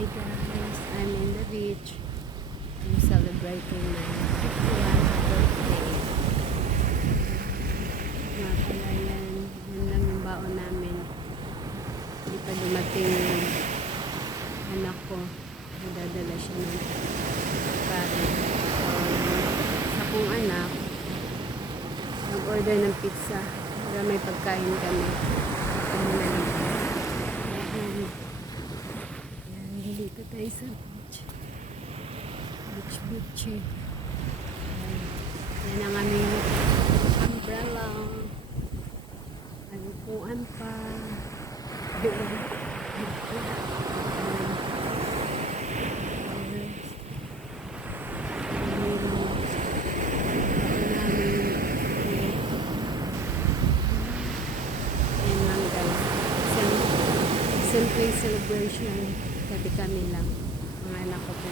Hi guys, I'm in the beach. I'm celebrating my 51st birthday. Nga pala yan, yan lang yung baon namin. Hindi pa dumating yung anak ko. Nadadala siya ng pagkain. So, sa kong anak, nag-order ng pizza para may pagkain kami. Ito muna lang. Dito tayo sa beach. Beach eh. Yan ang aming umbrella. May upuan pa. Yan lang guys. Simple celebration. Kami lang. Mga anak ko po.